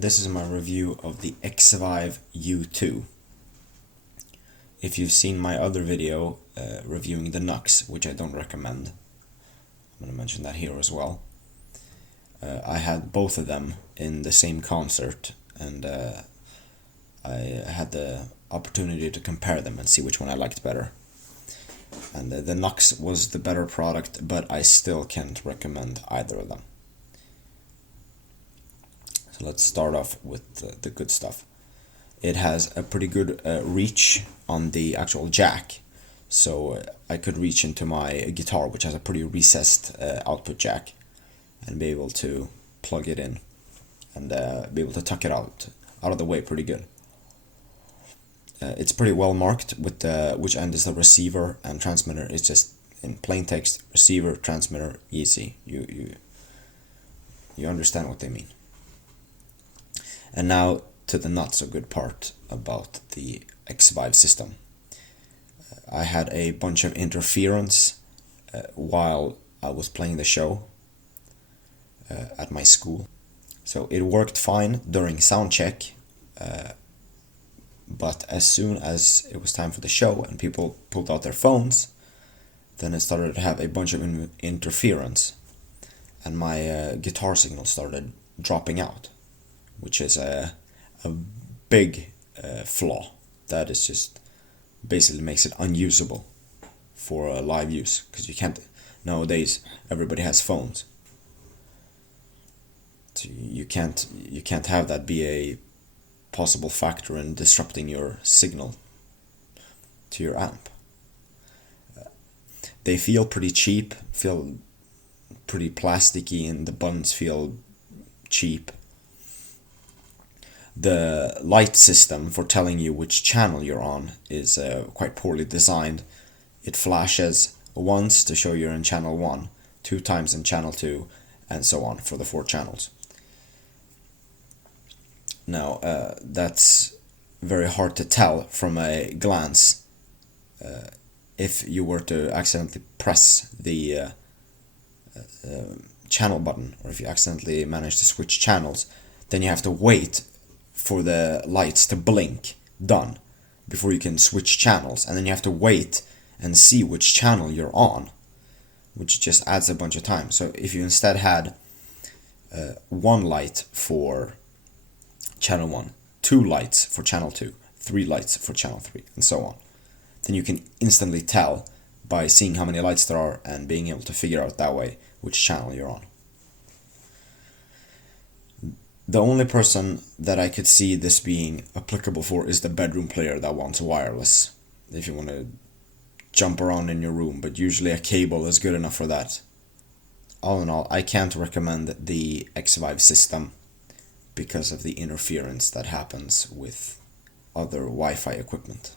This is my review of the Xvive U2. If you've seen my other video reviewing the Nux, which I don't recommend, I'm going to mention that here as well. I had both of them in the same concert, and I had the opportunity to compare them and see which one I liked better. And the Nux was the better product, but I still can't recommend either of them. So let's start off with the good stuff. It has a pretty good reach on the actual jack, so I could reach into my guitar, which has a pretty recessed output jack, and be able to plug it in and be able to tuck it out of the way pretty good. It's pretty well marked with which end is the receiver and transmitter. It's just in plain text: receiver, transmitter, easy. You understand what they mean. And now to the not so good part about the Xvive system. I had a bunch of interference while I was playing the show at my school. So it worked fine during sound check, but as soon as it was time for the show and people pulled out their phones, then it started to have a bunch of interference, and my guitar signal started dropping out, which is a big flaw that is just basically makes it unusable for live use, because you can't, nowadays everybody has phones, so you can't have that be a possible factor in disrupting your signal to your amp. They feel pretty cheap, feel pretty plasticky, and the buttons feel cheap. The light system for telling you which channel you're on is quite poorly designed. It flashes once to show you're in channel 1, 2 times in channel 2, and so on for the 4 channels. Now, that's very hard to tell from a glance. If you were to accidentally press the channel button, or if you accidentally manage to switch channels, then you have to wait for the lights to blink done before you can switch channels, and then you have to wait and see which channel you're on, which just adds a bunch of time. So if you instead had 1 light for channel 1, 2 lights for channel 2, 3 lights for channel 3, and so on, then you can instantly tell by seeing how many lights there are and being able to figure out that way which channel you're on. The only person that I could see this being applicable for is the bedroom player that wants wireless, if you want to jump around in your room, but usually a cable is good enough for that. All in all, I can't recommend the Xvive system because of the interference that happens with other Wi-Fi equipment.